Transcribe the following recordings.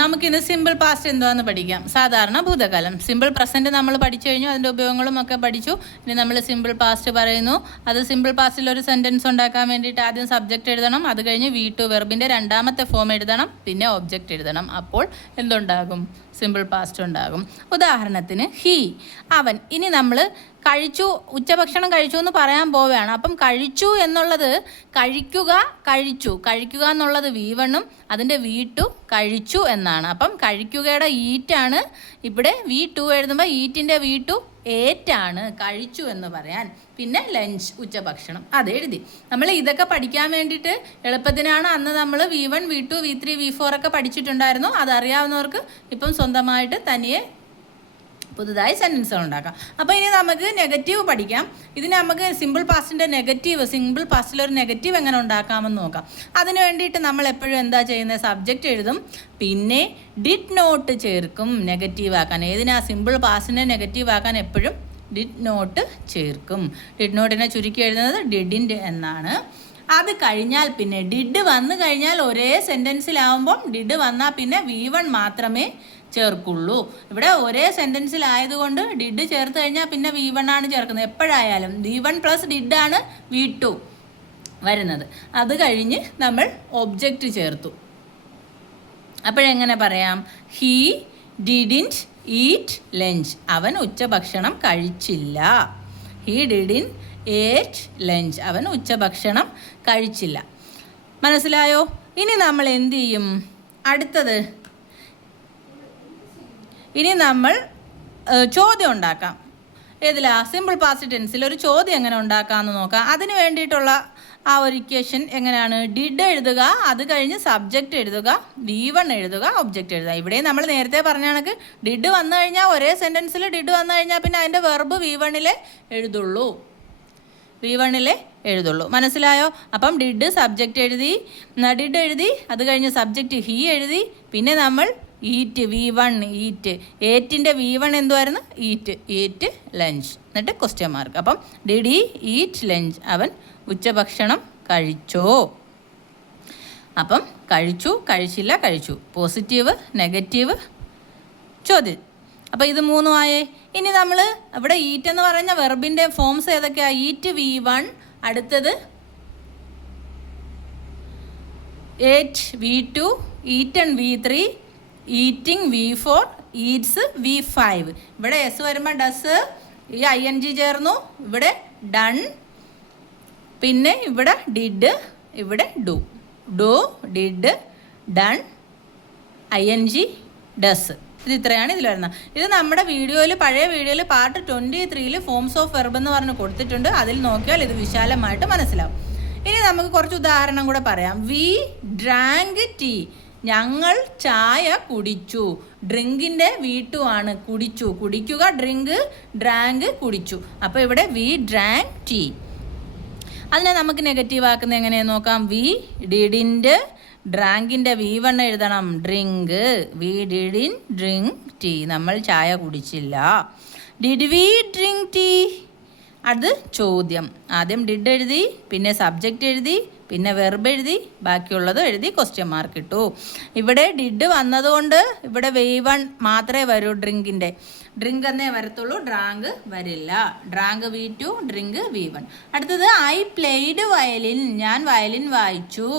നമുക്കിന്ന് simple past എന്താണെന്ന് പഠിക്കാം. സാധാരണ ഭൂതകാലം. സിമ്പിൾ പ്രസൻറ്റ് നമ്മൾ പഠിച്ചു കഴിഞ്ഞു, അതിൻ്റെ ഉപയോഗങ്ങളും ഒക്കെ പഠിച്ചു. ഇനി നമ്മൾ സിമ്പിൾ പാസ്റ്റ് പറയുന്നു. അത് സിമ്പിൾ പാസ്റ്റിൽ ഒരു സെൻറ്റൻസ് ഉണ്ടാക്കാൻ വേണ്ടിയിട്ട് ആദ്യം സബ്ജക്റ്റ് എഴുതണം, അത് കഴിഞ്ഞ് V2 വെർബിൻ്റെ രണ്ടാമത്തെ ഫോം എഴുതണം, പിന്നെ ഒബ്ജക്റ്റ് എഴുതണം. അപ്പോൾ എന്തുണ്ടാകും? സിമ്പിൾ പാസ്റ്റ് ഉണ്ടാകും. ഉദാഹരണത്തിന് ഹി, അവൻ. ഇനി നമ്മൾ കഴിച്ചു, ഉച്ചഭക്ഷണം കഴിച്ചു എന്ന് പറയാൻ പോവുകയാണ്. അപ്പം കഴിച്ചു എന്നുള്ളത് കഴിക്കുക, കഴിക്കുക എന്നുള്ളത് V1ഉം അതിൻ്റെ V2 കഴിച്ചു എന്നാണ്. അപ്പം കഴിക്കുകയുടെ ഈറ്റാണ്. ഇവിടെ V2 എഴുതുമ്പോൾ ഈറ്റിൻ്റെ V2 ഏറ്റാണ്, കഴിച്ചു എന്ന് പറയാൻ. പിന്നെ ലഞ്ച്, ഉച്ചഭക്ഷണം, അത് എഴുതി. നമ്മൾ ഇതൊക്കെ പഠിക്കാൻ വേണ്ടിയിട്ട് എളുപ്പത്തിനാണ് അന്ന് നമ്മൾ V1, V2, V3, V4 ഒക്കെ പഠിച്ചിട്ടുണ്ടായിരുന്നു. അതറിയാവുന്നവർക്ക് ഇപ്പം സ്വന്തമായിട്ട് തനിയെ പുതുതായി സെൻറ്റൻസുകൾ ഉണ്ടാക്കാം. അപ്പോൾ ഇനി നമുക്ക് നെഗറ്റീവ് പഠിക്കാം. ഇതിന് നമുക്ക് സിമ്പിൾ പാസ്റ്റിൻ്റെ നെഗറ്റീവ്, സിമ്പിൾ പാസ്റ്റിലൊരു നെഗറ്റീവ് എങ്ങനെ ഉണ്ടാക്കാമെന്ന് നോക്കാം. അതിന് വേണ്ടിയിട്ട് നമ്മൾ എപ്പോഴും എന്താ ചെയ്യുന്നത്? സബ്ജക്റ്റ് എഴുതും, പിന്നെ ഡിഡ് നോട്ട് ചേർക്കും നെഗറ്റീവ് ആക്കാൻ. ഏതിനാ? സിമ്പിൾ പാസ്റ്റിനെ നെഗറ്റീവ് ആക്കാൻ എപ്പോഴും ഡിഡ് നോട്ട് ചേർക്കും. ഡിഡ് നോട്ടിനെ ചുരുക്കി എഴുതുന്നത് ഡിഡിൻ്റെ എന്നാണ്. അത് കഴിഞ്ഞാൽ പിന്നെ ഡിഡ് വന്നു കഴിഞ്ഞാൽ ഒരേ സെൻറ്റൻസിലാവുമ്പം ഡിഡ് വന്നാൽ പിന്നെ V1 മാത്രമേ ചേർക്കുള്ളൂ. ഇവിടെ ഒരേ സെൻറ്റൻസിലായതുകൊണ്ട് ഡിഡ് ചേർത്ത് കഴിഞ്ഞാൽ പിന്നെ V1 ആണ് ചേർക്കുന്നത്. എപ്പോഴായാലും V1 പ്ലസ് ഡിഡാണ് V2 വരുന്നത്. അത് കഴിഞ്ഞ് നമ്മൾ ഒബ്ജക്റ്റ് ചേർത്തു. അപ്പോഴെങ്ങനെ പറയാം? He didn't eat lunch. അവൻ ഉച്ചഭക്ഷണം കഴിച്ചില്ല. ഹീ ഡിഡിൻ ഏറ്റ് ലഞ്ച്. അവൻ ഉച്ചഭക്ഷണം കഴിച്ചില്ല. മനസ്സിലായോ? ഇനി നമ്മൾ എന്ത് ചെയ്യും? അടുത്തത് ഇനി നമ്മൾ ചോദ്യം ഉണ്ടാക്കാം. ഏതിലാ? സിമ്പിൾ പാസ്റ്റ് ടെൻസിൽ ഒരു ചോദ്യം എങ്ങനെ ഉണ്ടാക്കാമെന്ന് നോക്കാം. അതിന് വേണ്ടിയിട്ടുള്ള ആ ഒരു ഇക്വേഷൻ എങ്ങനെയാണ്? ഡിഡ് എഴുതുക, അത് കഴിഞ്ഞ് സബ്ജക്റ്റ് എഴുതുക, V1 എഴുതുക, ഒബ്ജക്റ്റ് എഴുതുക. ഇവിടെ നമ്മൾ നേരത്തെ പറഞ്ഞ കണക്ക് ഡിഡ് വന്നു കഴിഞ്ഞാൽ ഒരേ സെൻറ്റൻസിൽ ഡിഡ് വന്നു കഴിഞ്ഞാൽ പിന്നെ അതിൻ്റെ വെർബ് V1 എഴുതുള്ളൂ. മനസ്സിലായോ? അപ്പം ഡിഡ് സബ്ജക്റ്റ് എഴുതി, അത് കഴിഞ്ഞ് സബ്ജക്റ്റ് ഹീ എഴുതി, പിന്നെ നമ്മൾ ഈറ്റ്, V1 ഈറ്റ്, ഏറ്റിൻ്റെ V1 എന്തുമായിരുന്നു? ഈറ്റ് ലഞ്ച്, എന്നിട്ട് ക്വസ്റ്റ്യൻ മാർക്ക്. അപ്പം ഡിഡ് ഹി ഈറ്റ് ലഞ്ച്? അവൻ ഉച്ചഭക്ഷണം കഴിച്ചോ? അപ്പം കഴിച്ചു, കഴിച്ചില്ല, കഴിച്ചു. പോസിറ്റീവ്, നെഗറ്റീവ്, ചോദ്യം. അപ്പോൾ ഇത് മൂന്നും ആയേ. ഇനി നമ്മൾ ഇവിടെ ഈറ്റ് എന്ന് പറഞ്ഞ വെർബിൻ്റെ ഫോംസ് ഏതൊക്കെയാണ്? ഈറ്റ് V1, അടുത്തത് ഏറ്റ് V2, eaten V3, eating V4, Eats V5. ഇവിടെ എസ് വരുമ്പോൾ ഡസ്, ഈ ING ചേർന്നു, ഇവിടെ ഡൺ, പിന്നെ ഇവിടെ ഡിഡ്, ഇവിടെ do. Did, done, ING, does. ഇത് ഇത്രയാണ് ഇതിൽ വരുന്നത്. ഇത് നമ്മുടെ പഴയ വീഡിയോയിൽ പാർട്ട് 23 ഫോംസ് ഓഫ് വെർബ് എന്ന് പറഞ്ഞ് കൊടുത്തിട്ടുണ്ട്. അതിൽ നോക്കിയാൽ ഇത് വിശാലമായിട്ട് മനസ്സിലാവും. ഇനി നമുക്ക് കുറച്ച് ഉദാഹരണം കൂടെ പറയാം. We drank tea. ഞങ്ങൾ ചായ കുടിച്ചു. ഡ്രിങ്കിൻ്റെ V2 ആണ്. കുടിച്ചു, കുടിക്കുക, ഡ്രിങ്ക്, ഡ്രാങ്ക്, കുടിച്ചു. അപ്പോൾ ഇവിടെ വി ഡ്രാങ്ക് ടീ. അതിനെ നമുക്ക് നെഗറ്റീവ് ആക്കുന്നത് എങ്ങനെയാണെന്ന് നോക്കാം. വി ഡിഡിൻ്റെ ഡ്രാങ്കിൻ്റെ V1 എഴുതണം, drink. We didn't drink tea. നമ്മൾ ചായ കുടിച്ചില്ല. Did we drink tea? അത് ചോദ്യം. ആദ്യം ഡിഡ് എഴുതി, പിന്നെ സബ്ജക്റ്റ് എഴുതി, പിന്നെ വെർബ് എഴുതി, ബാക്കിയുള്ളത് എഴുതി ക്വസ്റ്റ്യൻ മാർക്ക് ഇട്ടു. ഇവിടെ ഡിഡ് വന്നതുകൊണ്ട് ഇവിടെ V1 മാത്രമേ വരൂ. ഡ്രിങ്ക് എന്നേ വരത്തുള്ളൂ, ഡ്രാങ്ക് വരില്ല. Drank V2, drink V1. അടുത്തത് ഐ പ്ലേഡ് വയലിൻ. ഞാൻ വയലിൻ വായിച്ചു.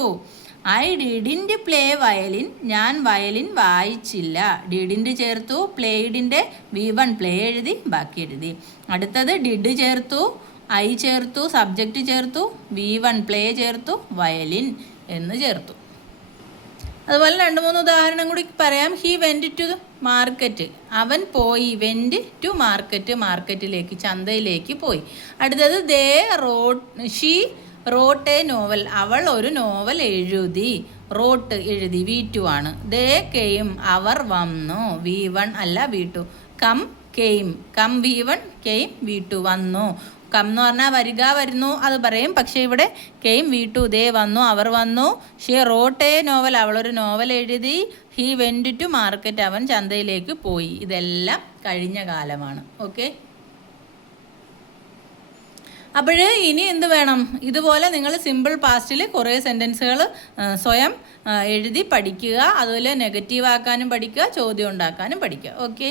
I didn't play violin. ഞാൻ വയലിൻ വായിച്ചില്ല. ഡിഡിൻറ്റ് ചേർത്തു, പ്ലേഡിൻ്റെ V1 പ്ലേ എഴുതി, ബാക്കി എഴുതി. അടുത്തത് ഡിഡ് ചേർത്തു, ഐ ചേർത്തു, സബ്ജക്റ്റ് ചേർത്തു, V1 പ്ലേ ചേർത്തു, വയലിൻ എന്ന് ചേർത്തു. അതുപോലെ 2-3 ഉദാഹരണം കൂടി പറയാം. He went to market. അവൻ പോയി. വെൻറ്റ് ടു മാർക്കറ്റ്, മാർക്കറ്റിലേക്ക്, ചന്തയിലേക്ക് പോയി. അടുത്തത് ഷീ റോട്ട് എ നോവൽ. അവൾ ഒരു നോവൽ എഴുതി. റോട്ട് എഴുതി, V2 ആണ്. They came. അവർ വന്നു. V1 അല്ല, V2. Come came. Come V1, came V2. വന്നു. കം എന്ന് പറഞ്ഞാൽ വരിക, വരുന്നു, അത് പറയും. പക്ഷേ ഇവിടെ കെയിം V2. ദേ വന്നു, അവർ വന്നു. She wrote a novel. അവളൊരു നോവൽ എഴുതി. He went to market. അവൻ ചന്തയിലേക്ക് പോയി. ഇതെല്ലാം കഴിഞ്ഞ കാലമാണ്. ഓക്കെ. അപ്പോൾ ഇനി എന്ത് വേണം, ഇതുപോലെ നിങ്ങൾ സിമ്പിൾ പാസ്റ്റിൽ കുറേ സെൻറ്റൻസുകൾ സ്വയം എഴുതി പഠിക്കുക. അതുപോലെ നെഗറ്റീവ് ആക്കാനും പഠിക്കുക, ചോദ്യം ഉണ്ടാക്കാനും പഠിക്കുക. ഓക്കെ.